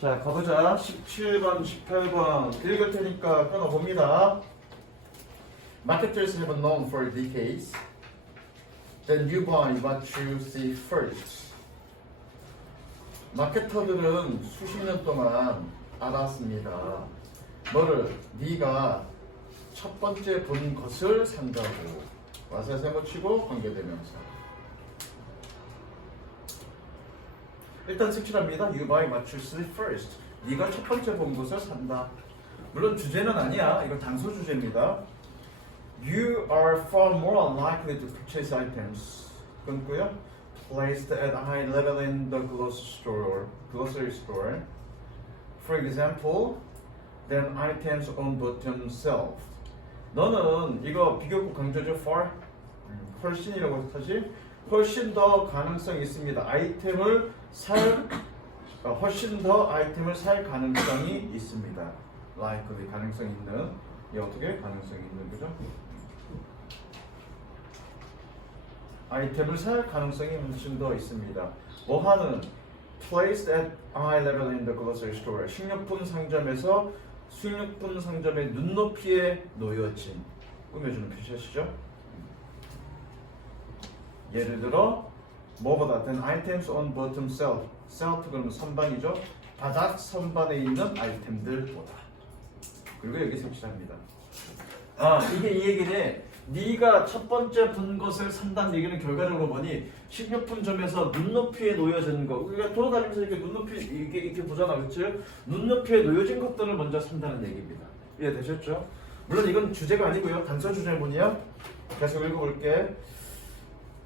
자, 가보자. 17번, 18번 읽을 테니까 끊어봅니다. Marketers have known for decades that you buy what you see first. 마케터들은 수십 년 동안 알았습니다. 뭐를? 네가 첫 번째 본 것을 산다고. 와서 세모치고 관계대명사. 일단 색칠합니다. You buy what you see first. 네가 첫 번째 본 것을 산다. 물론 주제는 아니야. 이건 단서 주제입니다. You are far more likely to purchase items. 끊고요. Placed at a high level in the grocery store. For example, than items on bottom shelf. 너는 이거 비교급 강조죠. far 훨씬이라고 하지. 훨씬 더 가능성이 있습니다. 훨씬 더 아이템을 살 가능성이 있습니다. likely 가능성이 있는. 이 어떻게 가능성이 있는 거죠? 아이템을 살 가능성이 훨씬 더 있습니다. 뭐 하는? Placed at eye level in the grocery store. 식료품 상점에서 식료품 상점의 눈높이에 놓여진. 꾸며주는 표시하시죠? 예를 들어 뭐보다 than items on bottom shelf. shelf 그러면 선반이죠. 바닥 선반에 있는 아이템들보다. 그리고 여기 색칠합니다. 이게 이 얘기네. 네가 첫 번째 본 것을 산다는 얘기는 결과적으로 뭐니? 식료품점에서 눈높이에 놓여진 거. 우리가 돌아다니면서 이렇게 눈높이 이렇게 보잖아, 그렇지? 눈높이에 놓여진 것들을 먼저 산다는 얘기입니다. 이해되셨죠? 물론 이건 주제가 아니고요. 단서 주제문이야. 계속 읽어볼게.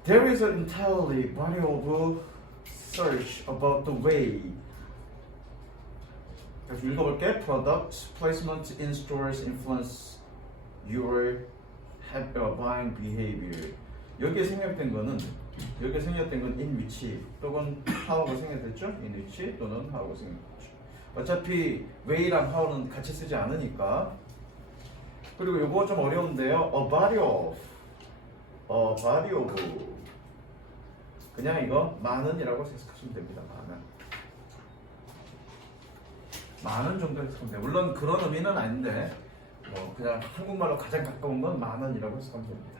There is an entirely body of search about the way. 계속 읽어볼게. Product placement in stores influence your buying behavior. 여기에 생략된 건 in which 또는 how가 생략됐죠? in which 또는 how가 생략됐죠. 어차피 way랑 how는 같이 쓰지 않으니까. 그리고 요거 좀 어려운데요. A body of 그냥 이거 많은이라고 해석하시면 됩니다. 많은 정도 해석하면 돼요. 물론 그런 의미는 아닌데 뭐 그냥 한국말로 가장 가까운 건 많은이라고 해석하면 됩니다.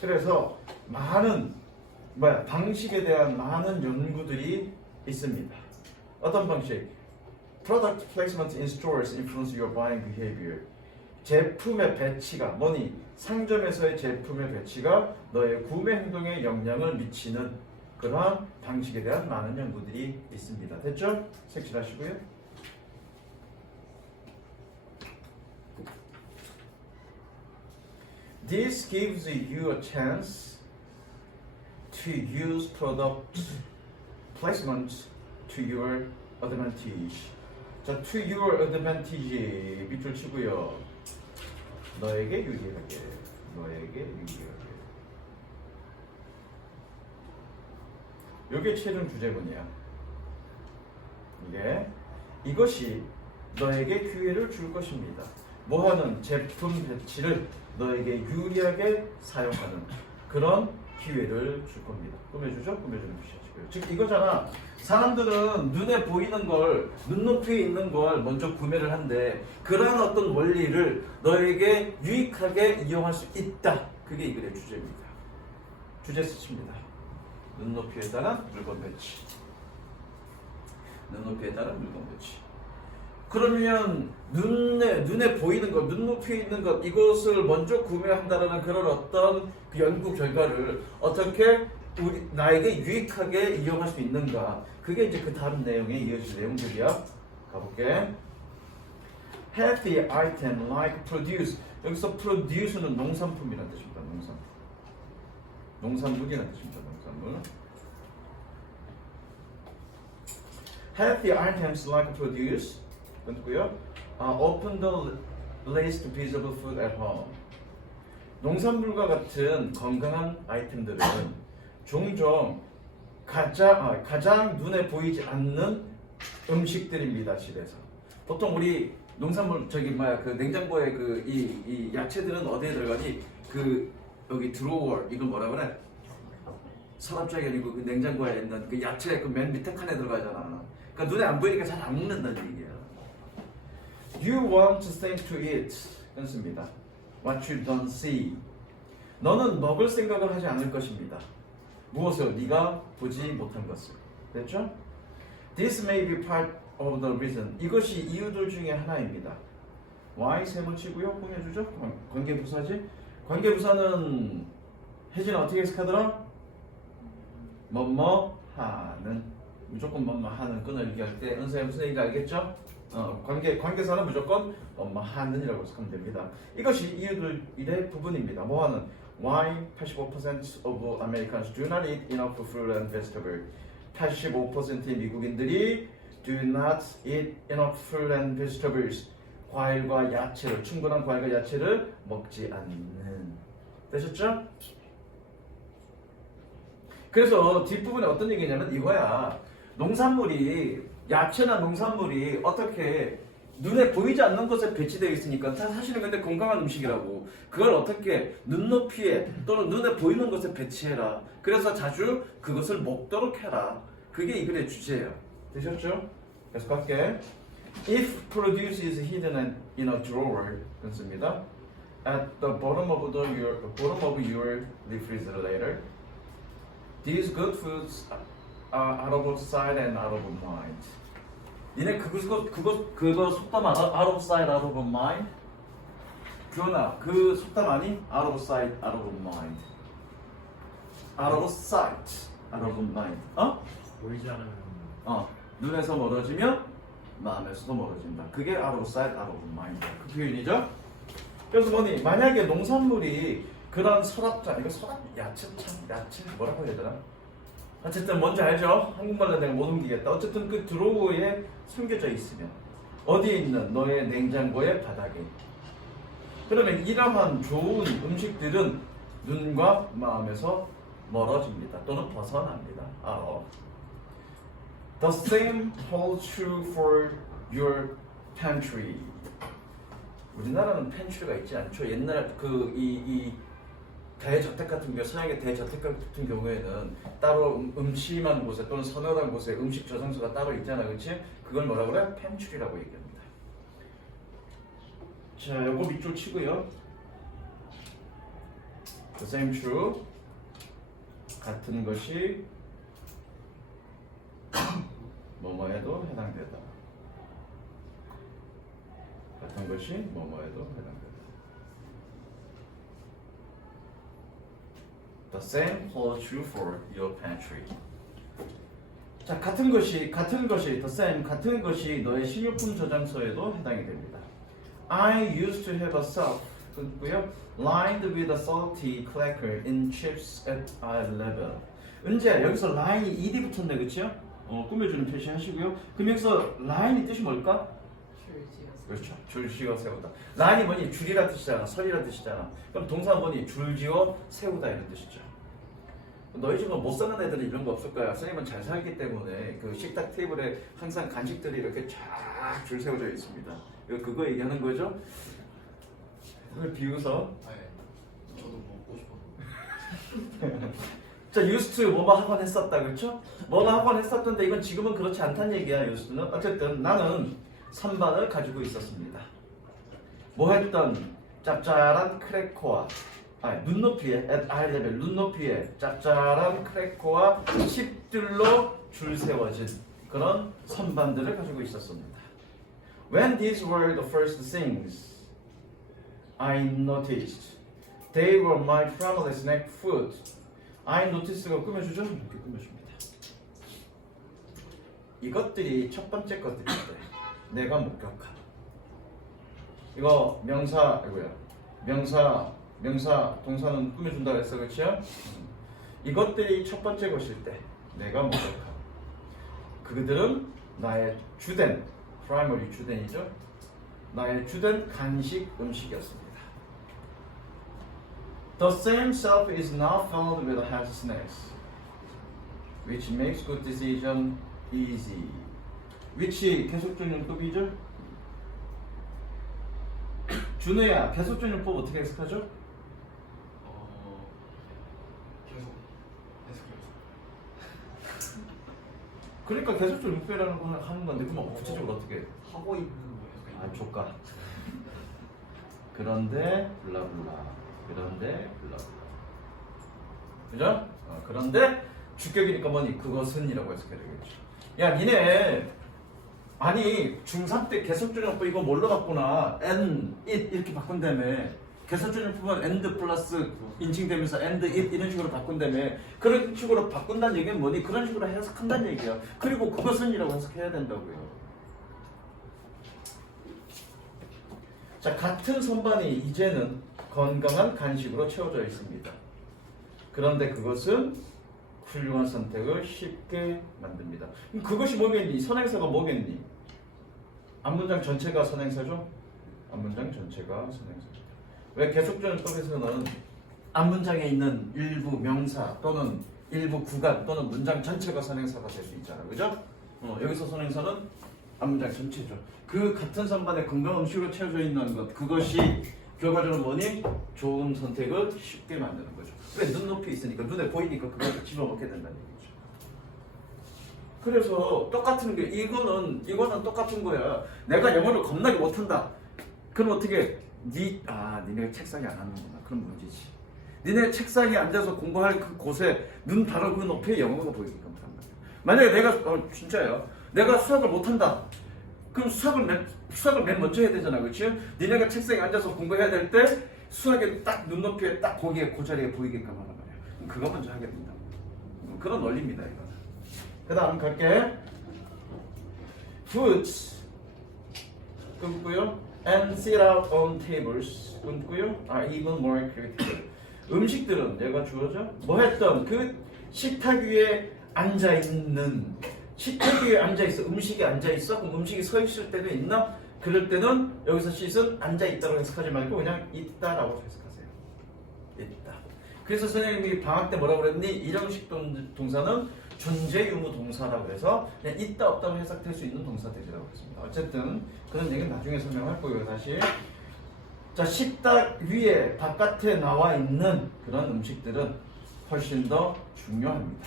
그래서 많은 방식에 대한 많은 연구들이 있습니다. 어떤 방식? Product placement in stores influence your buying behavior. 제품의 배치가 뭐니? 상점에서의 제품의 배치가 너의 구매 행동에 영향을 미치는 그러한 방식에 대한 많은 연구들이 있습니다. 됐죠? 색칠하시고요. This gives you a chance to use product placement to your advantage. 자, to your advantage 밑줄 치고요. 너에게 유리하게. 이게 최종 주제문이야. 이것이 너에게 기회를 줄 것입니다. 뭐하는? 제품 배치를 너에게 유리하게 사용하는 그런 기회를 줄 겁니다. 꾸며주죠? 꾸며주는 표시하시고요. 즉 이거잖아. 사람들은 눈에 보이는 걸, 눈높이에 있는 걸 먼저 구매를 한대. 그러한 어떤 원리를 너에게 유익하게 이용할 수 있다. 그게 이 글의 주제입니다. 주제 쓰십니다. 눈높이에 따른 물건 배치. 눈높이에 따른 물건 배치. 그러면 눈에 보이는 것, 눈높이에 있는 것, 이것을 먼저 구매한다라는 그런 어떤 그 연구 결과를 어떻게 나에게 유익하게 이용할 수 있는가? 그게 이제 그 다른 내용에 이어질 내용들이야. 가볼게. Healthy item like produce. 여기서 produce는 농산품이라는 뜻입니다. 농산물이라는 뜻입니다. 농산물. Healthy items like produce. 끊고요. Open the least visible food at home. 농산물과 같은 건강한 아이템들은 종종 가장 눈에 보이지 않는 음식들입니다. 집에서. 보통 우리 농산물 그 냉장고에 이 야채들은 어디에 들어가니? 여기 드로워 이걸 뭐라 그래? 서랍장이 아니고 그 냉장고에 있는 그 야채 그 맨 밑에 칸에 들어가잖아. 그러니까 눈에 안 보이니까 잘 안 먹는다는 얘기야. You want things to eat. 끊습니다. What you don't see. 너는 먹을 생각을 하지 않을 것입니다. 무엇을? 네가 보지 못한 것을. 됐죠? This may be part of the reason. 이것이 이유들 중에 하나입니다. Why 세모치고요. 꾸며주죠. 관계부사지. 관계부사는 혜진아 어떻게 해석하더라? 뭐뭐 하는. 무조건 뭐뭐 하는 끊어읽기 할 때 은사의 무슨 얘기인지 알겠죠? 관계사는 무조건 뭐뭐 하는이라고 해석하면 됩니다. 이것이 이유들 일의 부분입니다. 뭐 하는? Why 85% of Americans do not eat enough fruit and vegetable. 85%의 미국인들이 do not eat enough fruit and vegetables. 과일과 야채를, 충분한 과일과 야채를 먹지 않는. 되셨죠? 그래서 뒷부분에 어떤 얘기냐면 이거야. 농산물이, 야채나 농산물이 어떻게 눈에 보이지 않는 것에 배치되어 있으니까 사실은 근데 건강한 음식이라고. 그걸 어떻게 눈높이에 또는 눈에 보이는 것에 배치해라. 그래서 자주 그것을 먹도록 해라. 그게 이 글의 주제예요. 되셨죠? 계속 갈게. If produce is hidden in a drawer, 끊습니다. At the bottom of your refrigerator, these good foods are out of sight and out of mind. 니네 그거 속담 알아? Out of sight, out of mind? 규현아, 그 속담 아니? Out of sight, out of mind. Out of sight, out of mind. 보이지 않으면 눈에서 멀어지면 마음에서도 멀어진다. 그게 out of sight, out of mind. 그 표현이죠. 그래서 뭐니? 만약에 농산물이 그런 서랍장, 이거 서랍 야채 뭐라고 해야 되나? 어쨌든 뭔지 알죠? 한국말로 내가 못 옮기겠다. 어쨌든 그 드로우에 숨겨져 있으면 어디에 있는? 너의 냉장고의 바닥에. 그러면 이러한 좋은 음식들은 눈과 마음에서 멀어집니다. 또는 벗어납니다. The same holds true for your pantry. 우리나라는 팬트리가 있지 않죠. 옛날 이 대저택 같은 경우, 서양의 대저택 같은 경우에는 따로 음침한 곳에 또는 서늘한 곳에 음식 저장소가 따로 있잖아, 그렇지? 그걸 뭐라 그래? 팬트리라고 얘기합니다. 자, 요거 밑줄 치고요. The same true. 같은 것이 뭐뭐에도 해당되다. 같은 것이 뭐뭐에도 해당되다. The same holds true for your pantry. 자, 같은 것이 the same 같은 것이 너의 식료품 저장소에도 해당이 됩니다. I used to have a shelf lined with a salty cracker in chips at eye level. 은재 여기서 라인이 ED 붙었네, 그렇죠? 꾸며주는 표시 하시고요. 그럼 여기서 라인이 뜻이 뭘까? 그렇죠. 줄지어 세우다. 라인이 뭐니? 줄이라 뜻이잖아. 설이라 뜻이잖아. 그럼 동사는 뭐니? 줄지어 세우다 이런 뜻이죠. 너희 집은 못 사는 애들은 이런 거 없을 거야. 선생님은 잘 살기 때문에 그 식탁 테이블에 항상 간식들이 이렇게 쫙 줄 세워져 있습니다. 그거 얘기하는 거죠? 왜 비웃어? 저도 먹고 싶어서. 자, used to 뭐뭐 하곤 했었다, 그렇죠? 뭐뭐 하곤 했었던데 이건 지금은 그렇지 않다는 얘기야. used to는. 어쨌든 나는 선반을 가지고 있었습니다. 뭐 했던 짭짤한 크래커와 눈높이에 at eye level 눈높이에 짭짤한 크래커와 칩들로 줄 세워진 그런 선반들을 가지고 있었습니다. When these were the first things I noticed, they were my primary snack food. I noticed가 꾸며주죠? 이렇게 꾸며줍니다. 이것들이 첫 번째 것들인데 내가 목격한 이거 명사이고요. 명사 동사는 꾸며준다 그랬어, 그렇죠? 이것들이 첫 번째 것일 때 내가 목격한 그들은 나의 주된 primary 주된이죠. 나의 주된 간식 음식이었습니다. The same self is now filled with health snacks, which makes good decision easy. which 계속적용법이죠? 준우야, 계속적용법 어떻게 해석하죠? 계속 해석해보세요. 그러니까 계속적으로 응표라는 거 하는 건데 그럼 구체적으로 어떻게 해? 하고 있는 거예요. 아 조까. 그런데 블라블라. 그런데 블라블라. 그죠? 그런데 주격이니까 뭐니? 그것은이라고 해석해야 되겠지. 야 니네 아니 중3 때 개설조정법 이거 뭘로 바꾸나? and, it 이렇게 바꾼다며. 개설조정법은 and 플러스 인칭되면서 and, it 이런 식으로 바꾼다며. 그런 식으로 바꾼다는 얘기는 뭐니? 그런 식으로 해석한다는 얘기야. 그리고 그것은이라고 해석해야 된다고요. 자, 같은 선반이 이제는 건강한 간식으로 채워져 있습니다. 그런데 그것은 훌륭한 선택을 쉽게 만듭니다. 그럼 그것이 뭐겠니? 선행사가 뭐겠니? 앞문장 전체가 선행사죠? 앞문장 전체가 선행사입니다. 왜 계속전법에서는 앞문장에 있는 일부 명사 또는 일부 구간 또는 문장 전체가 선행사가 될 수 있잖아. 그죠? 여기서 선행사는 앞문장 전체죠. 그 같은 선반에 건강한 음식으로 채워져 있는 것, 그것이 결과적으로 뭐니? 좋은 선택을 쉽게 만드는 거죠. 왜? 눈높이 있으니까, 눈에 보이니까 그걸 집어먹게 된다는 얘기죠. 그래서 똑같은 게 이거는 똑같은 거야. 내가 영어를 겁나게 못한다. 그럼 어떻게? 니네가 책상에 안 앉는구나. 그럼 문제지. 니네 책상에 앉아서 공부할 그 곳에 눈 바로 그 높이에 영어가 보이게끔 한단 말이야. 만약에 내가 진짜야. 내가 수학을 못한다. 그럼 수학을 맨 먼저 해야 되잖아, 그렇지? 니네가 책상에 앉아서 공부해야 될 때 수학에 딱 눈높이에 딱 거기에 그 자리에 보이게끔 하는 말이야. 그거 먼저 하게 된다. 그런 원리입니다, 이거는. 그다음 갈게. Foods 끊고요. And sit out on tables 끊고요. Are even more critical. 음식들은 얘가 주어져 뭐 했던 그 식탁 위에 앉아 있는. 식탁 위에 앉아있어. 음식이 앉아있어? 그럼 음식이 서 있을 때도 있나? 그럴 때는 여기서 sit은 앉아있다고 해석하지 말고 그냥 있다라고 해석하세요. 있다. 그래서 선생님이 방학 때 뭐라고 그랬니? 일형식 동사는 존재 유무 동사라고 해서 그냥 있다 없다고 해석될 수 있는 동사들이라고 했습니다. 어쨌든 그런 얘기는 나중에 설명할 거고요. 다시 자, 식탁 위에 바깥에 나와 있는 그런 음식들은 훨씬 더 중요합니다.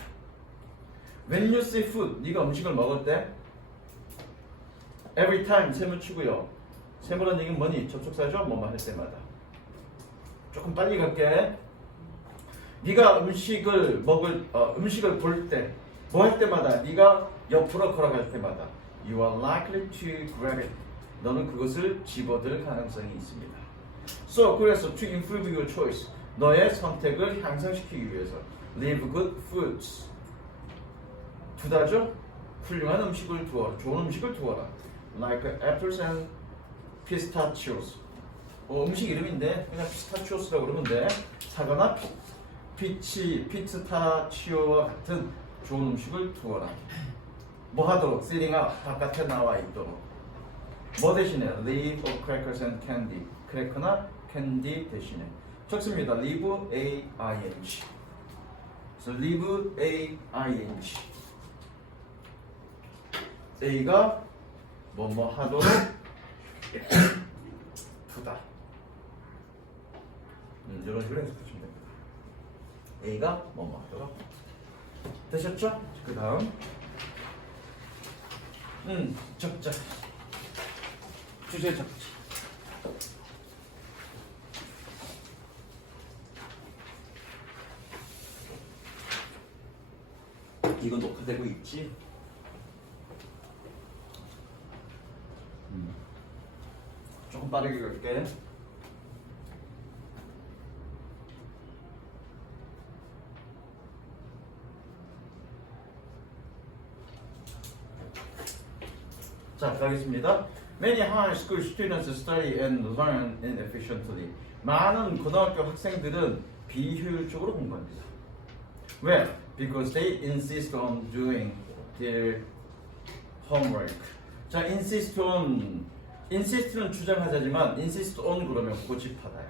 When you see food, 네가 음식을 먹을 때 every time 세무 치고요. 세무라는 얘기는 뭐니? 접속사죠? 뭐만 할 때마다. 조금 빨리 갈게. 네가 음식을 음식을 볼 때, 뭐 할 때마다, 네가 옆으로 걸어갈 때마다 you are likely to grab it. 너는 그것을 집어들 가능성이 있습니다. So, 그래서 to improve your choice, 너의 선택을 향상시키기 위해서 live good foods. 두다죠? 훌륭한 음식을 두어라. 좋은 음식을 두어라. Like apples and pistachios. 음식 이름인데 그냥 피스타치오스라고 그러면 돼. 사과나 피스타치오와 같은 좋은 음식을 두어라. 뭐 하도록? Sitting out. 바깥에 나와 있도록. 뭐 대신에? Leave of crackers and candy. 크래커나 캔디 대신에. 적습니다. Leave A-I-N-G. So leave A-I-N-G. A가 뭐뭐 하도록 두다. 이런 식으로 해석하시면 됩니다. A가 뭐뭐 하도록. 되셨죠? 그 다음 적자. 주제 적자. 이거 녹화되고 있지? 조금 빠르게 갈게. 자, 가겠습니다. Many high school students study and learn inefficiently. 많은 고등학교 학생들은 비효율적으로 공부합니다. 왜? Because they insist on doing their homework. 자, insist는 주장하자지만 insist on 그러면 고집하다야.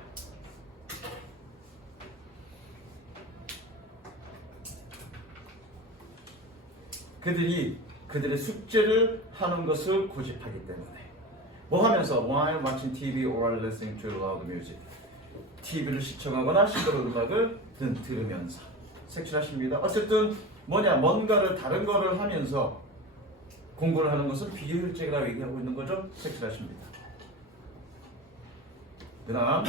그들의 숙제를 하는 것을 고집하기 때문에 뭐 하면서 while watching TV or listening to loud music. TV를 시청하거나 시끄러운 음악을 들으면서 색칠하십니다. 어쨌든 뭔가를 다른 거를 하면서 공부를 하는 것은 비효율적이라고 얘기하고 있는 거죠. 색칠하십니다. 그 다음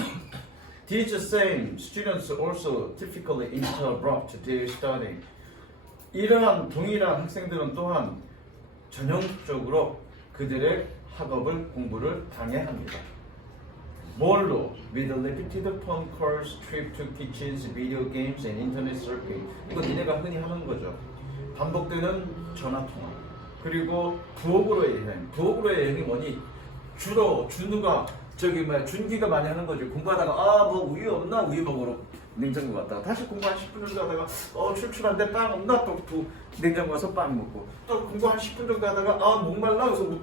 These same students also typically interrupt their studying. 이러한 동일한 학생들은 또한 전형적으로 그들의 학업을 공부를 방해합니다. 뭘로? With repeated phone calls, trip to kitchens, video games, and internet surfing. 이건 니네가 흔히 하는 거죠. 반복되는 전화 통화. 그리고 부엌으로의 여행. 부엌으로의 여행이 뭐니? 주로 준우가 준기가 많이 하는 거지. 공부하다가 뭐 우유 없나? 우유 먹으러 냉장고 갔다가 다시 공부 한 10분 정도 하다가 출출한데 빵 없나? 또 냉장고 가서 빵 먹고 또 공부 한 10분 정도 하다가 목말라 그래서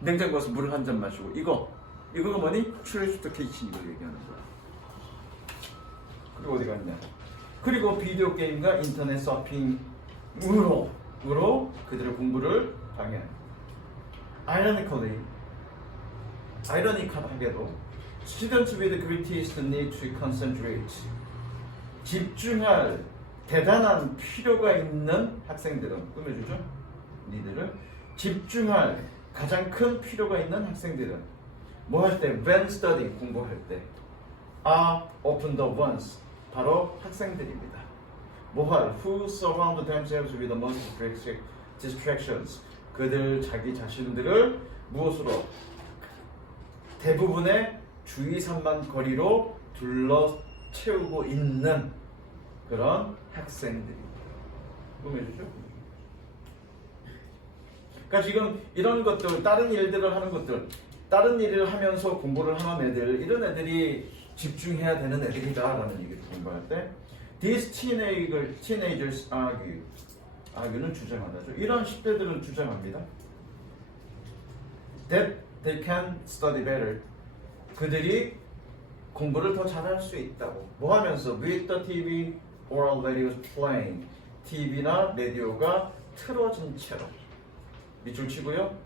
냉장고 가서 물을 한 잔 마시고 이거가 뭐니? 트레이스터 케이친 이걸 얘기하는 거야. 그리고 어디 갔냐? 그리고 비디오 게임과 인터넷 서핑으로 그들의 공부를 방해합니다. 아이러니컬하게도 students with greatest need to concentrate 집중할 대단한 필요가 있는 학생들은 꾸며주죠. 니들을 집중할 가장 큰 필요가 있는 학생들은 뭐 할 때? when studying 공부할 때 are often the ones 바로 학생들입니다. 뭐할? who surround themselves with the most distractions 그들 자기 자신들을 무엇으로? 대부분의 주위 산만 거리로 둘러 채우고 있는 그런 학생들입니다. 꾸며주죠? 그러니까 지금 이런 것들, 다른 일들을 하는 것들, 다른 일을 하면서 공부를 하는 애들, 이런 애들이 집중해야 되는 애들이다라는 얘기를 공부할 때 These teenagers argue는 주장하다죠. 이런 10대들은 주장합니다. That they can study better. 그들이 공부를 더 잘할 수 있다고. 뭐 하면서? With the TV or radio playing. TV나 라디오가 틀어진 채로. 밑줄 치고요.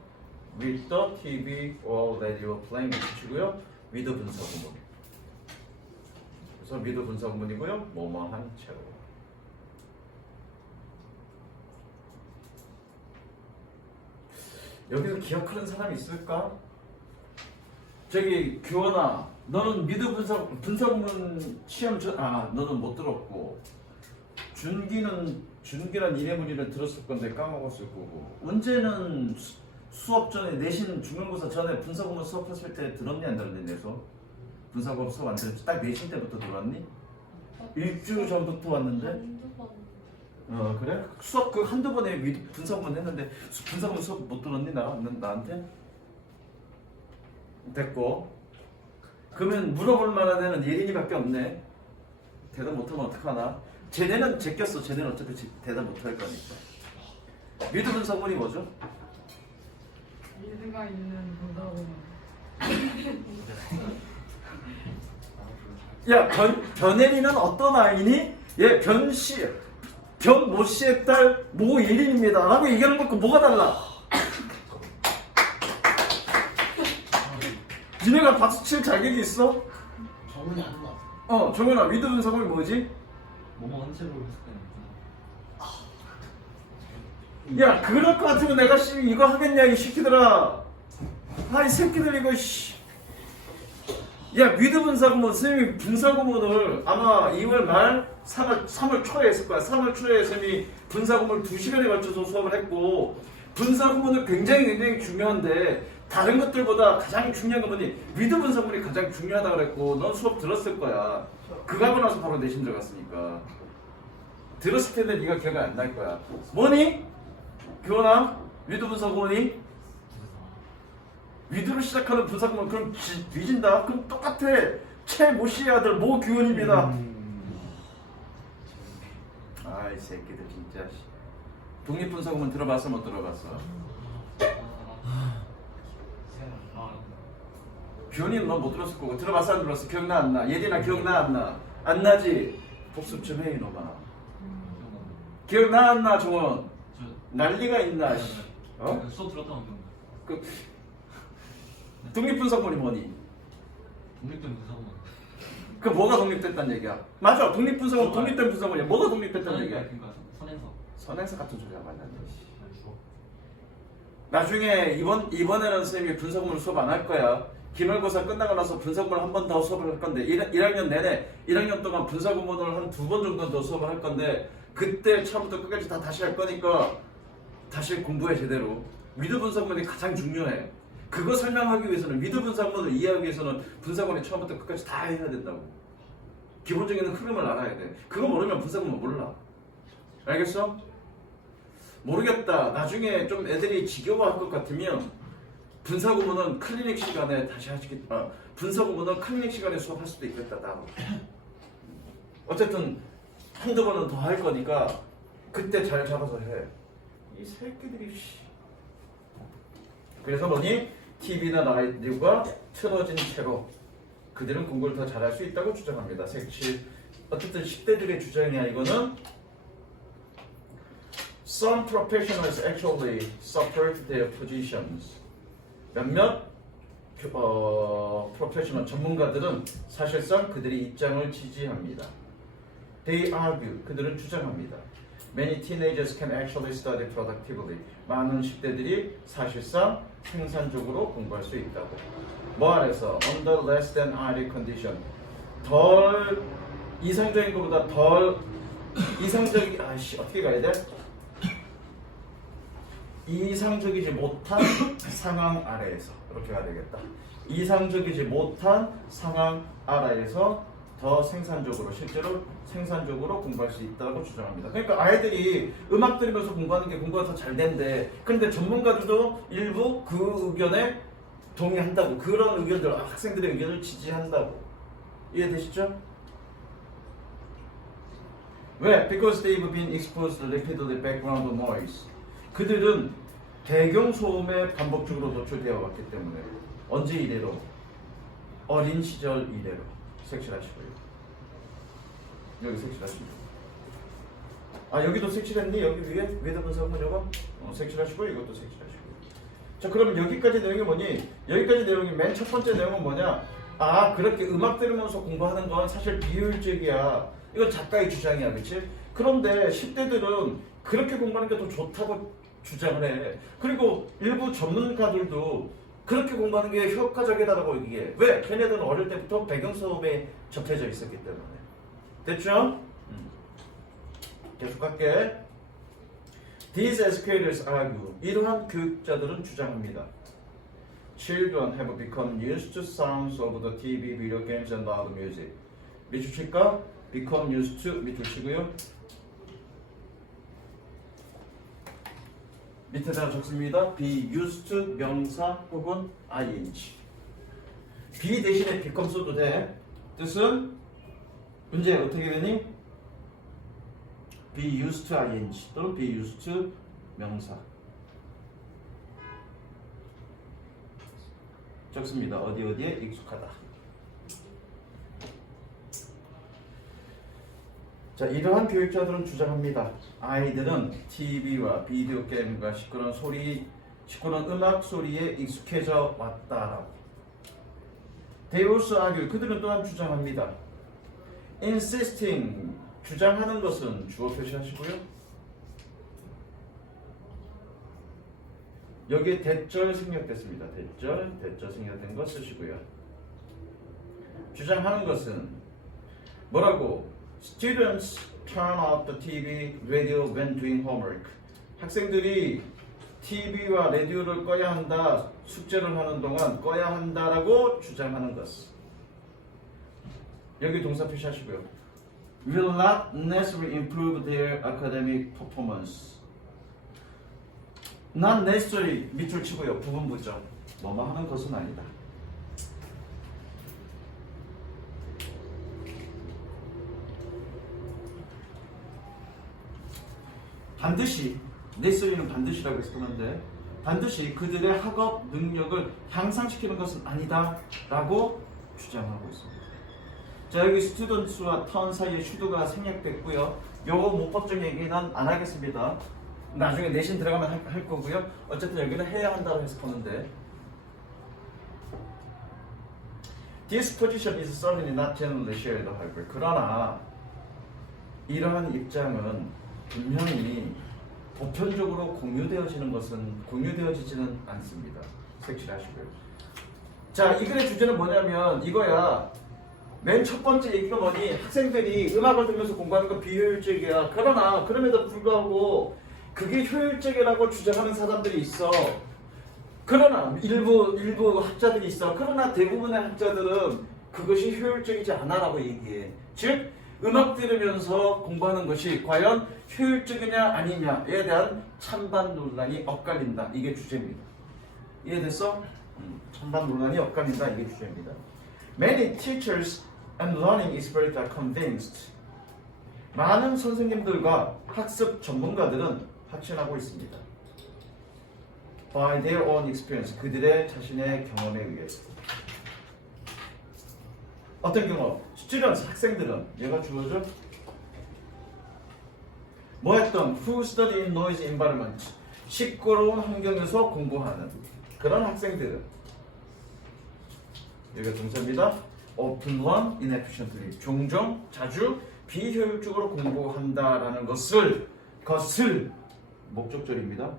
With the TV or radio playing 밑줄 치고요. with 분사구문. 그래서 with 분사구문이고요. 뭐뭐한 채로. 여기서 기억하는 사람이 있을까? 저기 규원아, 너는 미드 분사구문 시험 너는 못 들었고 준기는 이해문의를 들었을 건데 까먹었을 거고 언제는 수업 전에 내신 중간고사 전에 분사구문 수업했을 때 들었니 안 들었니 내서? 분사구문 수업 안 들었지? 딱 내신 때부터 들었니? 일주일 전부터 왔는데? 그래? 수업 그 한두 번에 분사구문 했는데 분사구문 수업 못 들었니 나한테? 됐고 그러면 물어볼 만한 애는 예린이밖에 없네. 대답 못하면 어떡하나? 쟤네는 제꼈어. 쟤네는 어차피 대답 못할 거니까. 미드 분사구문이 뭐죠? 미드가 있는 분사구문. 야 변혜리는 어떤 아이니? 얘 변모씨의 딸 모예린입니다 라고 얘기하는 것과 뭐가 달라? 니네가 박수 칠 자격이 있어? 정훈이 하는 거 같아. 정현아, 미드 분석은 뭐지? 뭐뭐 한 채로 했을 야, 그럴 것 같으면 내가 이거 하겠냐, 이 새끼들아. 이 새끼들 이거, 야, 미드 분사구문, 선생님이 분사구문을 아마 2월 말, 3월 초에 했을 거야. 3월 초에 선생님이 분사구문을 2시간에 걸쳐서 수업을 했고, 분사구문은 굉장히 중요한데, 다른 것들보다 가장 중요한 건 뭐니? 미드 분사구문이 가장 중요하다고 그랬고 넌 수업 들었을 거야. 그거 하고 나서 바로 내신 들어갔으니까 들었을 텐데 네가 기억이 안 날 거야. 뭐니? 교원아? 미드 분사구문이? 미드로 시작하는 분사구문 그럼 뒤진다? 그럼 똑같아. 최모씨의 아들 모규원입니다. 아이 새끼들 진짜. 독립분사구문 들어봤어 못 들어봤어? 규현이는 너 못 들었을 거고 들어봤어 안 들었어? 기억나 안 나? 예린아 기억나 안 나? 안 나지? 복습 좀 해 이놈아. 기억나 안 나 정원? 난리가 있나? 수업 들었다는 기억나. 독립분석문이 뭐니? 독립된 분사구문. 그 뭐가 독립됐다는 얘기야? 맞아 독립분석은 독립된 분석문이야. 뭐가 독립됐다는 얘기야? 그러니까 선행서. 선행서 같은 소리야 말이야. 나중에 이번에는 선생님이 분석물 수업 안 할 거야. 기말고사 끝나고 나서 분석물 한 번 더 수업을 할 건데 1학년 내내 1학년 동안 분석문을 한 2번 정도 더 수업을 할 건데 그때 처음부터 끝까지 다 다시 할 거니까 다시 공부해 제대로. 미드 분석문이 가장 중요해. 그거 설명하기 위해서는 미드 분석문을 이해하기 위해서는 분석문이 처음부터 끝까지 다 해야 된다고. 기본적인 흐름을 알아야 돼. 그거 모르면 분석문 몰라. 알겠어? 모르겠다. 나중에 좀 애들이 지겨워할 것 같으면 분사구문은 클리닉 시간에 다시 하시겠다. 분사구문은 클리닉 시간에 수업할 수도 있겠다. 따로. 어쨌든 한두 번은 더 할 거니까 그때 잘 잡아서 해. 이 새끼들이 그래서 뭐니? TV나 라디오가 틀어진 채로 그들은 공부를 더 잘할 수 있다고 주장합니다. 색칠. 어쨌든 10대들의 주장이야. 이거는 Some professionals actually support their positions. 몇몇 프로페셔널 전문가들은 사실상 그들의 입장을 지지합니다. They argue. 그들은 주장합니다. Many teenagers can actually study productively. 많은 10대들이 사실상 생산적으로 공부할 수 있다고. 뭐 아래서 under less than ideal condition. 덜 이상적인 것보다 덜 이상적이 어떻게 가야 돼? 이상적이지 못한 상황 아래에서 이렇게 가야 되겠다. 이상적이지 못한 상황 아래에서 더 생산적으로 실제로 생산적으로 공부할 수 있다고 주장합니다. 그러니까 아이들이 음악 들으면서 공부하는 게 공부가 더 잘 된대. 그런데 전문가들도 일부 그 의견에 동의한다고. 그런 의견들 학생들의 의견을 지지한다고. 이해되시죠? 왜? Because they've been exposed to repeated background noise. 그들은 배경 소음에 반복적으로 노출되어 왔기 때문에. 언제 이래로? 어린 시절 이래로. 색칠하시고요. 여기 색칠하시고. 여기도 색칠했니? 여기 위에도 분석문 저거? 색칠하시고 이것도 색칠하시고. 자, 그러면 여기까지 내용이 뭐니? 여기까지 내용이 맨 첫 번째 내용은 뭐냐? 그렇게 음악 들으면서 공부하는 건 사실 비효율적이야. 이건 작가의 주장이야, 그렇지? 그런데 10대들은 그렇게 공부하는 게 더 좋다고 주장을 해. 그리고 일부 전문가들도 그렇게 공부하는 게 효과적이다라고 얘기해. 왜? 걔네들은 어릴 때부터 배경수업에 접해져 있었기 때문에. 됐죠? 계속 갈게. These educators argue. 이러한 교육자들은 주장합니다. Children have become used to sounds of the TV, video games, and loud music. 밑줄 칠까? Become used to 밑줄 치고요. 밑에다가 적습니다. Be used to 명사 혹은 ing. be 대신에 become 써도 돼. 뜻은 문제 어떻게 되니? be used to ing 또는 be used to 명사. 적습니다. 어디에 익숙하다. 자, 이러한 교육자들은 주장합니다. 아이들은 TV와 비디오 게임과 시끄러운 음악 소리에 익숙해져 왔다라고. They also argue. 그들은 또한 주장합니다. Insisting. 주장하는 것은 주어 표시하시고요. 여기에 대절 생략됐습니다. 대절 생략된 거 쓰시고요. 주장하는 것은 뭐라고? Students turn off the TV, radio when doing homework. 학생들이 TV와 라디오를 꺼야 한다. 숙제를 하는 동안 꺼야 한다라고 주장하는 것. 여기 동사 표시하시고요. Will not necessarily improve their academic performance. Not necessarily 밑줄 치고요. 부분 부정. 뭐뭐 하는 것은 아니다. 반드시 necessary는 반드시라고 했었는데 반드시 그들의 학업 능력을 향상시키는 것은 아니다 라고 주장하고 있습니다. 자, 여기 스튜던트와 턴 사이에 슈드가 생략됐고요. 요거 문법적 얘기는 안 하겠습니다. 나중에 내신 들어가면 할 거고요. 어쨌든 여기는 해야 한다고 해석하는데 This position is certainly not generally shared, however. 그러나 이러한 입장은 분명히 보편적으로 공유되어지지는 않습니다. 색칠하시고요. 자, 이 글의 주제는 뭐냐면 이거야. 맨 첫 번째 얘기가 뭐니? 학생들이 음악을 들으면서 공부하는 건 비효율적이야. 그러나 그럼에도 불구하고 그게 효율적이라고 주장하는 사람들이 있어. 그러나 일부 학자들이 있어. 그러나 대부분의 학자들은 그것이 효율적이지 않아라고 얘기해. 즉 음악 들으면서 공부하는 것이 과연 효율적이냐 아니냐에 대한 찬반 논란이 엇갈린다. 이게 주제입니다. 이해됐어? 찬반 논란이 엇갈린다. 이게 주제입니다. Many teachers and learning experts are convinced. 많은 선생님들과 학습 전문가들은 확신하고 있습니다. By their own experience. 그들의 자신의 경험에 의해서. 어떤 경험? students, 학생들은 얘가 주어져? 뭐 했던? Who study in noisy environment. 시끄러운 환경에서 공부하는 그런 학생들은 여기가 동사입니다. often learn inefficiently. 종종, 자주 비효율적으로 공부한다라는 것을 목적절입니다.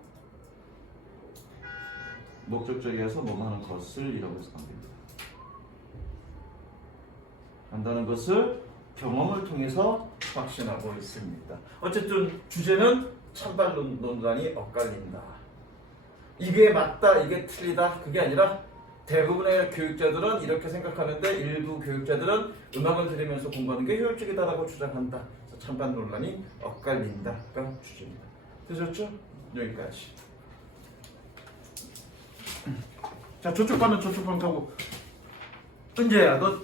목적절이어서 뭐뭐 하는 것을이라고 해서 안 됩니다. 한다는 것을 경험을 통해서 확신하고 있습니다. 어쨌든 주제는 찬반 논란이 엇갈린다. 이게 맞다, 이게 틀리다, 그게 아니라 대부분의 교육자들은 이렇게 생각하는데 일부 교육자들은 음악을 들으면서 공부하는 게 효율적이다라고 주장한다. 그래서 찬반 논란이 엇갈린다가 주제입니다. 되셨죠? 여기까지. 자, 저쪽 가면 저쪽 방 가고. 은재야, 너